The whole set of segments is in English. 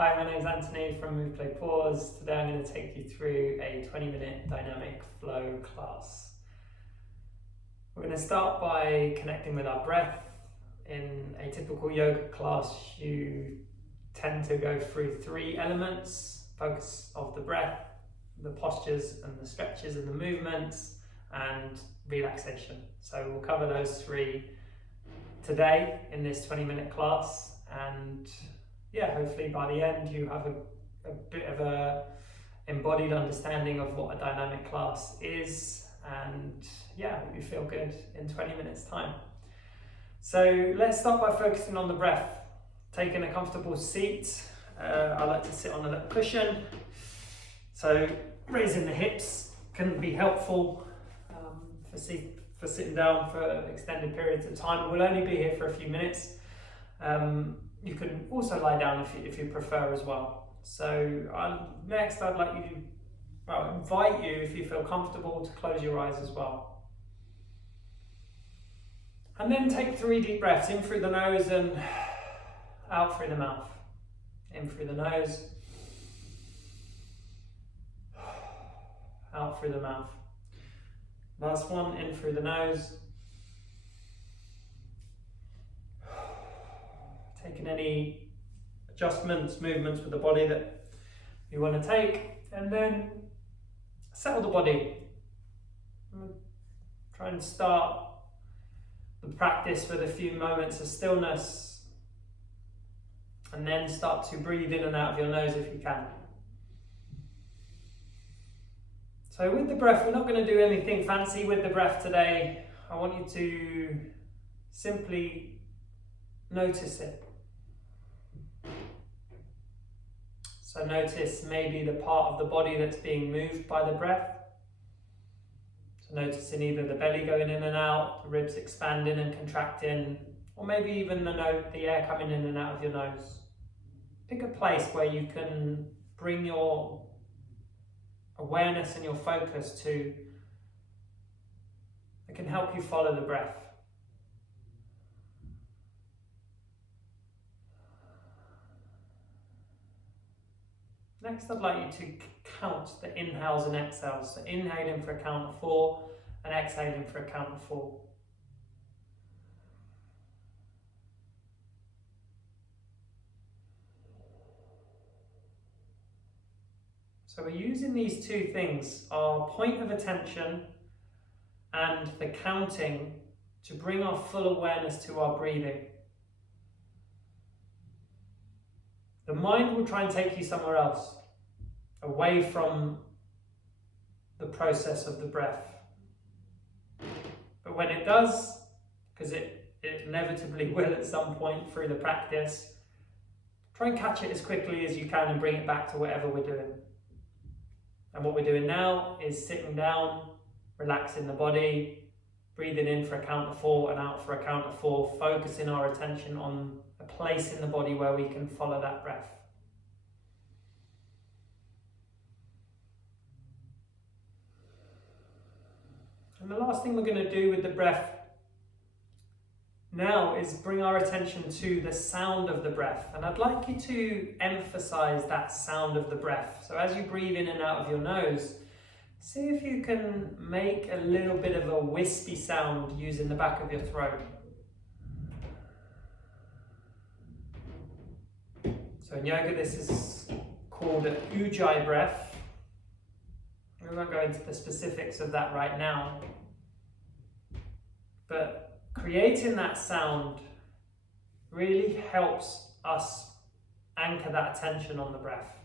Hi, my name is Anthony from Move Play Pause. Today I'm going to take you through a 20-minute dynamic flow class. We're going to start by connecting with our breath. In a typical yoga class, you tend to go through three elements: focus of the breath, the postures and the stretches and the movements, and relaxation. So we'll cover those three today in this 20-minute class, and hopefully by the end you have a bit of a embodied understanding of what a dynamic class is, and you feel good in 20 minutes time. So let's start by focusing on the breath. Taking a comfortable seat. I like to sit on a little cushion. So raising the hips can be helpful for sitting down for extended periods of time. We'll only be here for a few minutes. You can also lie down if you prefer as well. So next I'd like you to invite you, if you feel comfortable, to close your eyes as well. And then take 3 deep breaths, in through the nose and out through the mouth. In through the nose, out through the mouth. Last one, in through the nose. Taking any adjustments, movements with the body that you want to take, and then settle the body. Try and start the practice with a few moments of stillness, and then start to breathe in and out of your nose if you can. So with the breath, we're not going to do anything fancy with the breath today. I want you to simply notice it. So notice maybe the part of the body that's being moved by the breath. So noticing either the belly going in and out, the ribs expanding and contracting, or maybe even the air coming in and out of your nose. Pick a place where you can bring your awareness and your focus to. It can help you follow the breath. Next, I'd like you to count the inhales and exhales. So inhaling for a count of 4 and exhaling for a count of 4. So we're using these two things, our point of attention and the counting, to bring our full awareness to our breathing. The mind will try and take you somewhere else, away from the process of the breath. But when it does, because it inevitably will at some point through the practice, try and catch it as quickly as you can and bring it back to whatever we're doing. And what we're doing now is sitting down, relaxing the body, breathing in for a count of 4 and out for a count of 4, focusing our attention on a place in the body where we can follow that breath. And the last thing we're going to do with the breath now is bring our attention to the sound of the breath. And I'd like you to emphasize that sound of the breath. So as you breathe in and out of your nose, see if you can make a little bit of a wispy sound using the back of your throat. So in yoga, this is called an ujjayi breath. We won't go into the specifics of that right now. But creating that sound really helps us anchor that attention on the breath.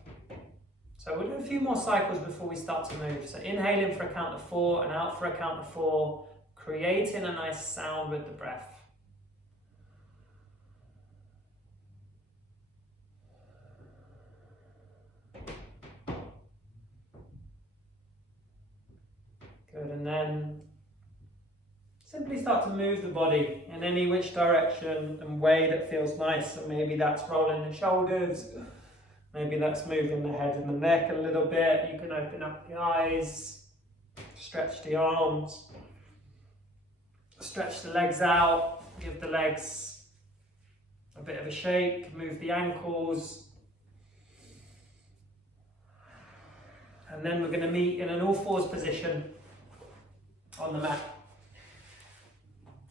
So we'll do a few more cycles before we start to move. So inhaling for a count of 4 and out for a count of 4, creating a nice sound with the breath. Good, and then simply start to move the body in any which direction and way that feels nice. So maybe that's rolling the shoulders, maybe that's moving the head and the neck a little bit. You can open up the eyes, stretch the arms, stretch the legs out, give the legs a bit of a shake, move the ankles, And then we're going to meet in an all fours position on the mat.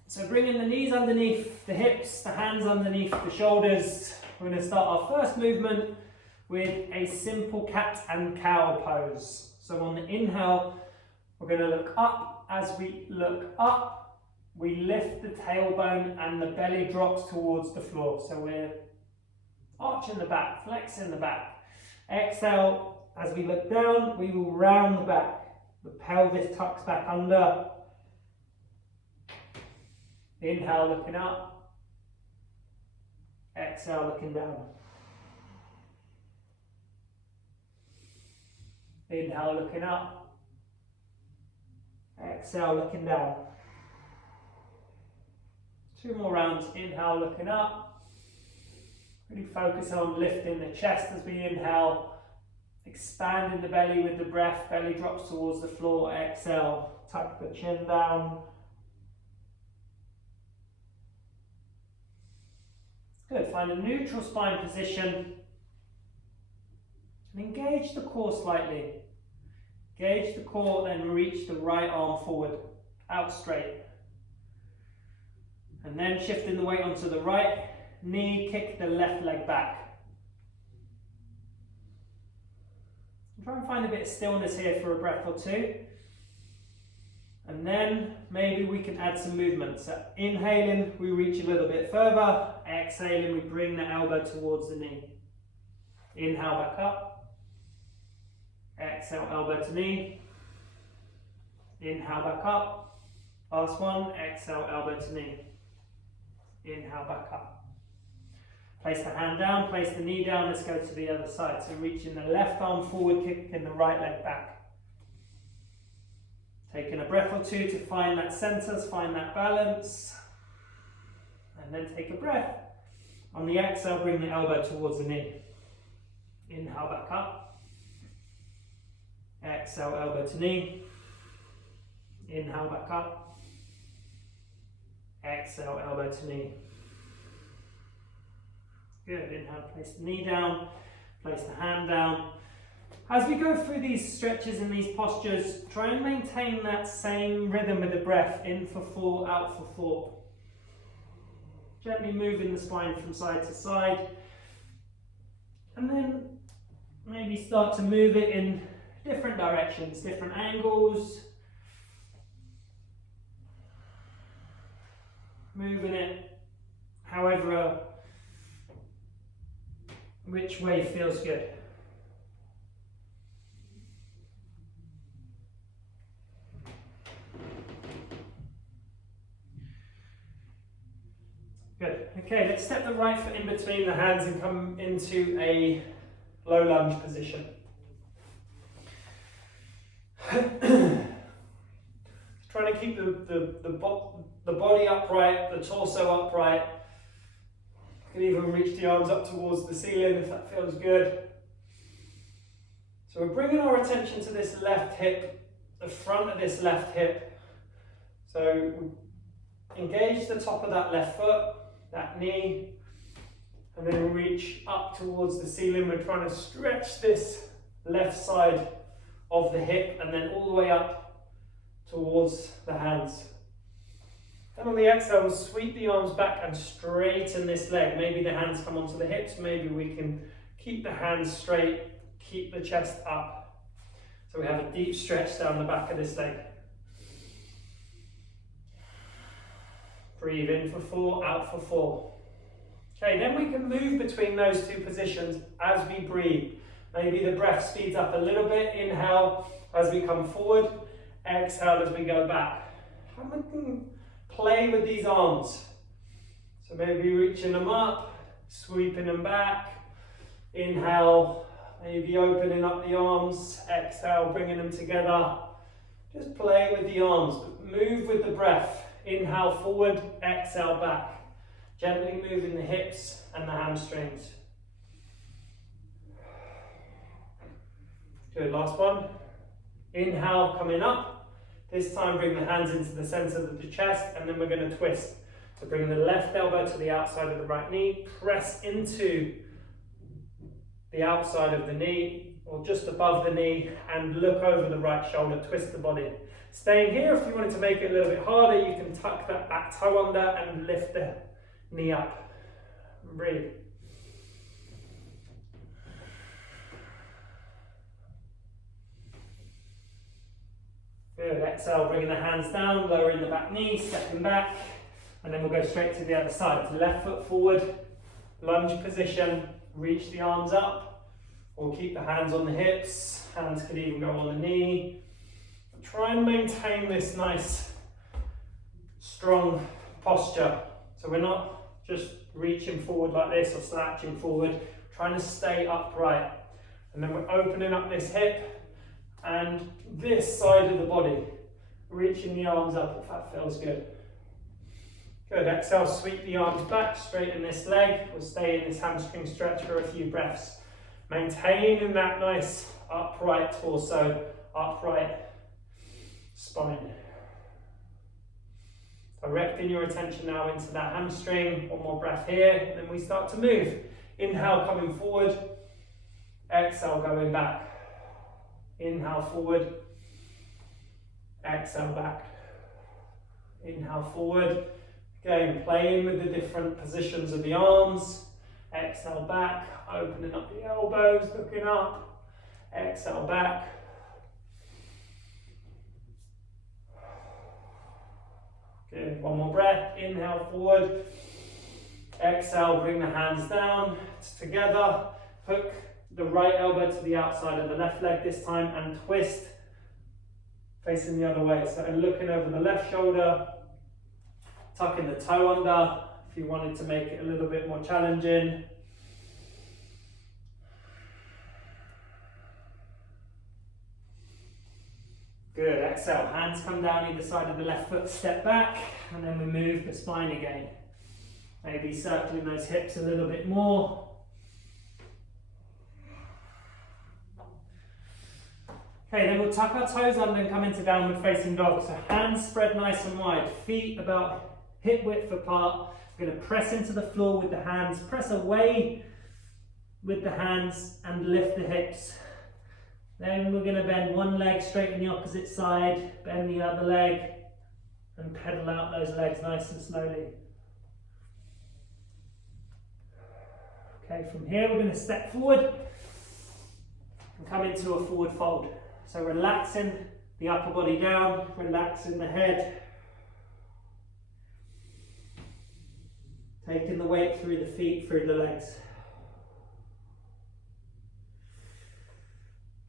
So bringing the knees underneath the hips, the hands underneath the shoulders. We're going to start our first movement with a simple cat and cow pose. So on the inhale, we're going to look up. As we look up, we lift the tailbone and the belly drops towards the floor. So we're arching the back, flexing the back. Exhale. As we look down, we will round the back. The pelvis tucks back under. Inhale, looking up. Exhale, looking down. Inhale, looking up. Exhale, looking down. 2 more rounds. Inhale, looking up. Really focus on lifting the chest as we inhale. Expanding the belly with the breath, belly drops towards the floor, exhale, tuck the chin down. Good, find a neutral spine position and engage the core slightly. Engage the core, then reach the right arm forward, out straight. And then shifting the weight onto the right knee, kick the left leg back. Try and find a bit of stillness here for a breath or 2. And then maybe we can add some movement. So inhaling, we reach a little bit further. Exhaling, we bring the elbow towards the knee. Inhale, back up. Exhale, elbow to knee. Inhale, back up. Last one, exhale, elbow to knee. Inhale, back up. Place the hand down, place the knee down, let's go to the other side. So reaching the left arm forward, kicking the right leg back. Taking a breath or 2 to find that center, find that balance. And then take a breath. On the exhale, bring the elbow towards the knee. Inhale, back up. Exhale, elbow to knee. Inhale, back up. Exhale, elbow to knee. Good, inhale, place the knee down, place the hand down. As we go through these stretches and these postures, try and maintain that same rhythm with the breath, in for 4, out for 4. Gently moving the spine from side to side. And then maybe start to move it in different directions, different angles. Moving it however, which way feels good. Good. Okay, let's step the right foot in between the hands and come into a low lunge position. Trying to keep the body upright, the torso upright. You can even reach the arms up towards the ceiling if that feels good. So we're bringing our attention to this left hip, the front of this left hip. So engage the top of that left foot, that knee, and then reach up towards the ceiling. We're trying to stretch this left side of the hip and then all the way up towards the hands. Then on the exhale, we'll sweep the arms back and straighten this leg. Maybe the hands come onto the hips, maybe we can keep the hands straight, keep the chest up. So we have a deep stretch down the back of this leg. Breathe in for 4, out for 4. Okay, then we can move between those two positions as we breathe. Maybe the breath speeds up a little bit. Inhale as we come forward, exhale as we go back. And we can play with these arms. So maybe reaching them up, sweeping them back. Inhale, maybe opening up the arms. Exhale, bringing them together. Just play with the arms, but move with the breath. Inhale forward, exhale back. Gently moving the hips and the hamstrings. Good, last one. Inhale, coming up. This time bring the hands into the center of the chest and then we're going to twist. So bring the left elbow to the outside of the right knee. Press into the outside of the knee, or just above the knee, and look over the right shoulder, twist the body. Staying here, if you wanted to make it a little bit harder, you can tuck that back toe under and lift the knee up. Breathe. Good, exhale, bringing the hands down, lowering the back knee, stepping back, and then we'll go straight to the other side. Left foot forward, lunge position, reach the arms up, or keep the hands on the hips, hands could even go on the knee. Try and maintain this nice, strong posture. So we're not just reaching forward like this or slouching forward, trying to stay upright. And then we're opening up this hip and this side of the body, reaching the arms up if that feels good. Good, exhale, sweep the arms back, straighten this leg. We'll stay in this hamstring stretch for a few breaths. Maintaining that nice upright torso, upright spine. Directing your attention now into that hamstring. One more breath here, then we start to move. Inhale, coming forward. Exhale, going back. Inhale, forward. Exhale, back. Inhale, forward. Again, playing with the different positions of the arms. Exhale, back. Opening up the elbows, looking up. Exhale, back. Good, one more breath. Inhale, forward. Exhale, bring the hands down together. Hook the right elbow to the outside of the left leg this time and twist facing the other way. So looking over the left shoulder, tucking the toe under if you wanted to make it a little bit more challenging. Good, exhale, hands come down either side of the left foot, step back, and then we move the spine again. Maybe circling those hips a little bit more. Okay, then we'll tuck our toes under and come into downward facing dog. So hands spread nice and wide, feet about hip width apart. We're going to press into the floor with the hands, press away with the hands and lift the hips. Then we're going to bend one leg, straighten the opposite side, bend the other leg, and pedal out those legs nice and slowly. Okay, from here we're going to step forward and come into a forward fold. So relaxing the upper body down, relaxing the head, taking the weight through the feet, through the legs.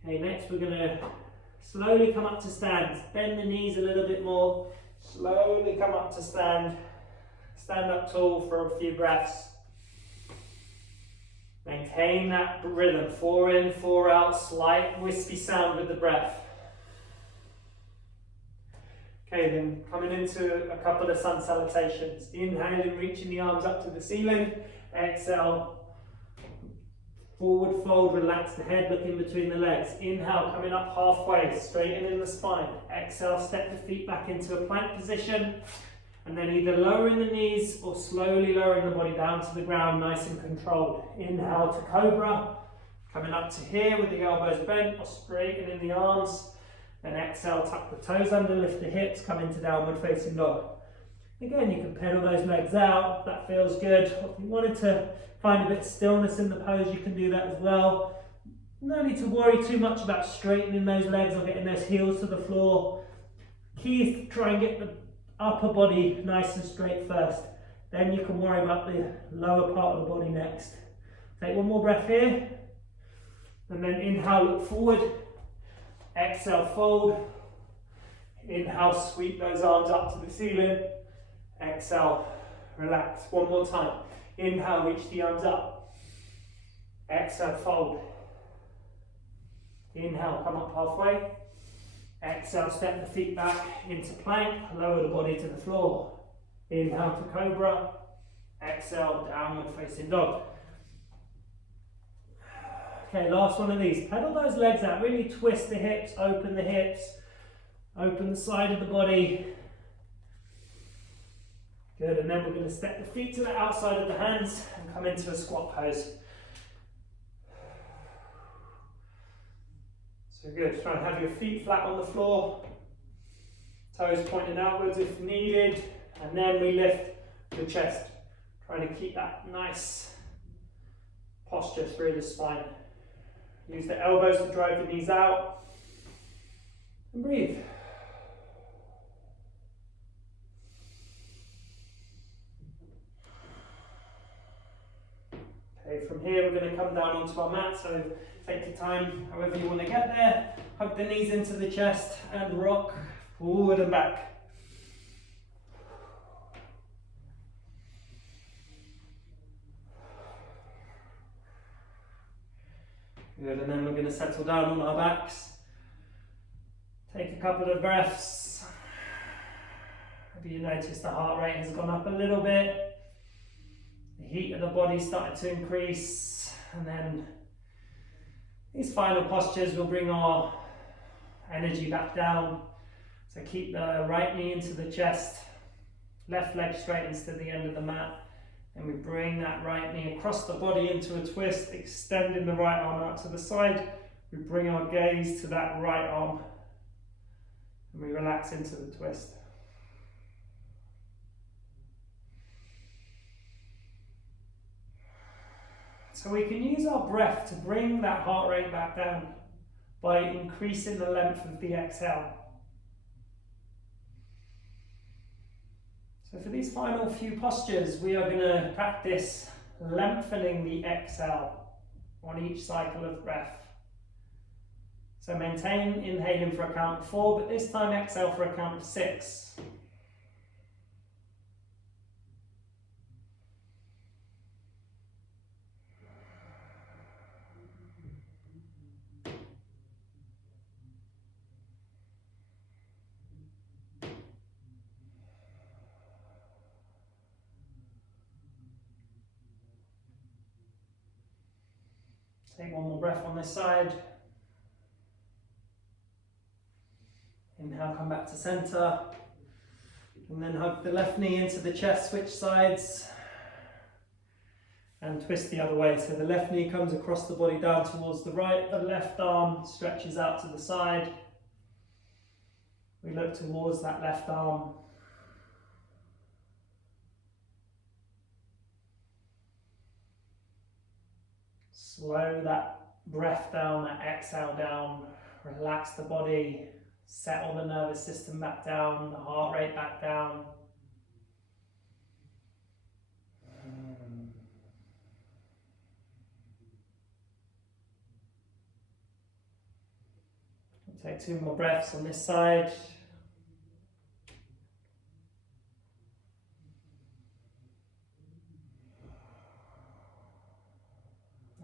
Okay, next we're going to slowly come up to stand. Bend the knees a little bit more. Slowly come up to stand. Stand up tall for a few breaths. Maintain that rhythm. 4 in, 4 out. Slight wispy sound with the breath. Okay, then coming into a couple of sun salutations. Inhaling, reaching the arms up to the ceiling. Exhale. Forward fold, relax the head, look in between the legs. Inhale, coming up halfway, straightening the spine. Exhale, step the feet back into a plank position. And then either lowering the knees or slowly lowering the body down to the ground, nice and controlled. Inhale to cobra. Coming up to here with the elbows bent or straightening the arms. Then exhale, tuck the toes under, lift the hips, come into downward facing dog. Again, you can pedal those legs out, if that feels good. If you wanted to find a bit of stillness in the pose, you can do that as well. No need to worry too much about straightening those legs or getting those heels to the floor. Key is to try and get the upper body nice and straight first. Then you can worry about the lower part of the body next. Take one more breath here. And then inhale, look forward. Exhale, fold. Inhale, sweep those arms up to the ceiling. Exhale, relax. One more time. Inhale, reach the arms up. Exhale, fold. Inhale, come up halfway. Exhale, step the feet back into plank. Lower the body to the floor. Inhale to cobra. Exhale, downward facing dog. Okay, last one of these. Pedal those legs out. Really twist the hips, open the hips. Open the side of the body. Good, and then we're going to step the feet to the outside of the hands and come into a squat pose. good. Try and have your feet flat on the floor, toes pointed outwards if needed, and then we lift the chest. Trying to keep that nice posture through the spine. Use the elbows to drive the knees out, and breathe. Okay, from here we're going to come down onto our mat, so take your time however you want to get there. Hug the knees into the chest and rock forward and back. Good, and then we're going to settle down on our backs. Take a couple of breaths. Maybe you notice the heart rate has gone up a little bit. The heat of the body started to increase, and then these final postures will bring our energy back down. So keep the right knee into the chest, left leg straightens to the end of the mat, and we bring that right knee across the body into a twist, extending the right arm out to the side. We bring our gaze to that right arm, and we relax into the twist. So we can use our breath to bring that heart rate back down by increasing the length of the exhale. So for these final few postures, we are going to practice lengthening the exhale on each cycle of breath. So maintain inhaling for a count of 4, but this time exhale for a count of 6. Take one more breath on this side. Inhale, come back to center. And then hug the left knee into the chest, switch sides. And twist the other way. So the left knee comes across the body down towards the right. The left arm stretches out to the side. We look towards that left arm. Slow that breath down, that exhale down. Relax the body. Settle the nervous system back down, the heart rate back down. We'll take 2 more breaths on this side.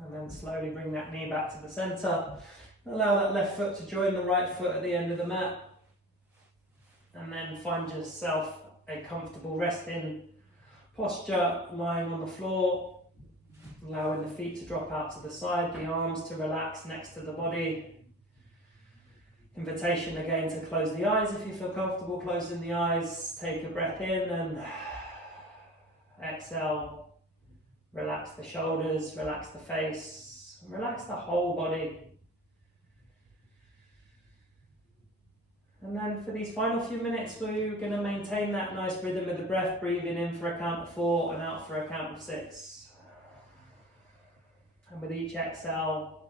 And then slowly bring that knee back to the center. Allow that left foot to join the right foot at the end of the mat. And then find yourself a comfortable resting posture, lying on the floor, allowing the feet to drop out to the side, the arms to relax next to the body. Invitation again to close the eyes if you feel comfortable closing the eyes. Take a breath in and exhale. Relax the shoulders, relax the face, relax the whole body. And then for these final few minutes, we're going to maintain that nice rhythm of the breath, breathing in for a count of 4 and out for a count of 6. And with each exhale,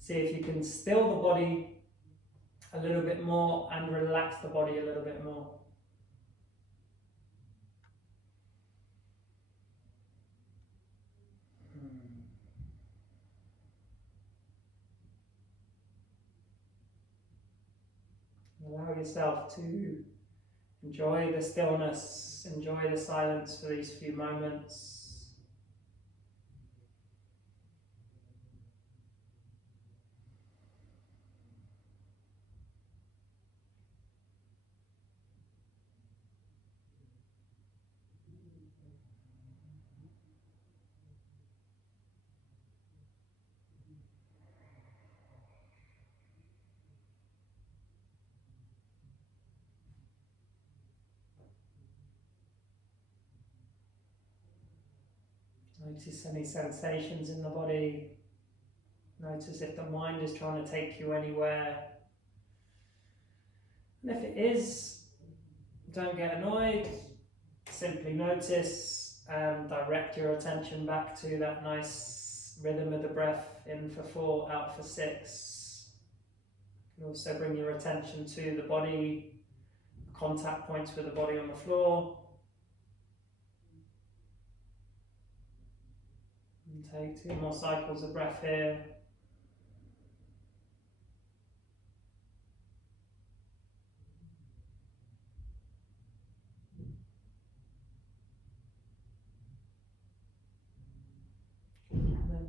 see if you can still the body a little bit more and relax the body a little bit more. Allow yourself to enjoy the stillness, enjoy the silence for these few moments. Notice any sensations in the body, Notice if the mind is trying to take you anywhere. And if it is, don't get annoyed. Simply notice and direct your attention back to that nice rhythm of the breath. In for 4, out for 6. You can also bring your attention to the body, contact points with the body on the floor. And take 2 more cycles of breath here.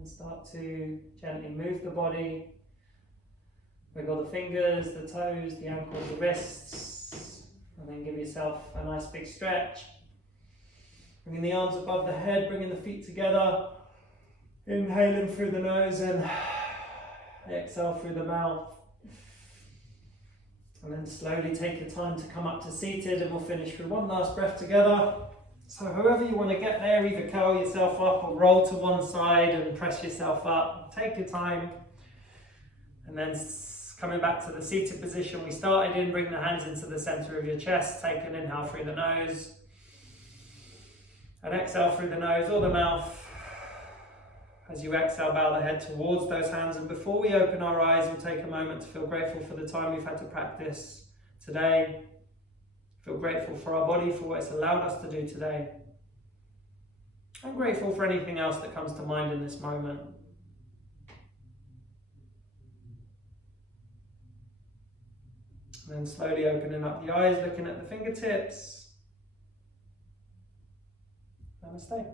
Start to gently move the body, wiggle the fingers, the toes, the ankles, the wrists, and then give yourself a nice big stretch. Bringing the arms above the head, bringing the feet together, inhaling through the nose and exhale through the mouth. And then slowly take your time to come up to seated, and we'll finish with one last breath together. So however you want to get there, either curl yourself up or roll to one side and press yourself up. Take your time. And then coming back to the seated position we started in, bring the hands into the center of your chest. Take an inhale through the nose. And exhale through the nose or the mouth. As you exhale, bow the head towards those hands. And before we open our eyes, we'll take a moment to feel grateful for the time we've had to practice today. Feel grateful for our body, for what it's allowed us to do today. I'm grateful for anything else that comes to mind in this moment. And then slowly opening up the eyes, looking at the fingertips. Namaste.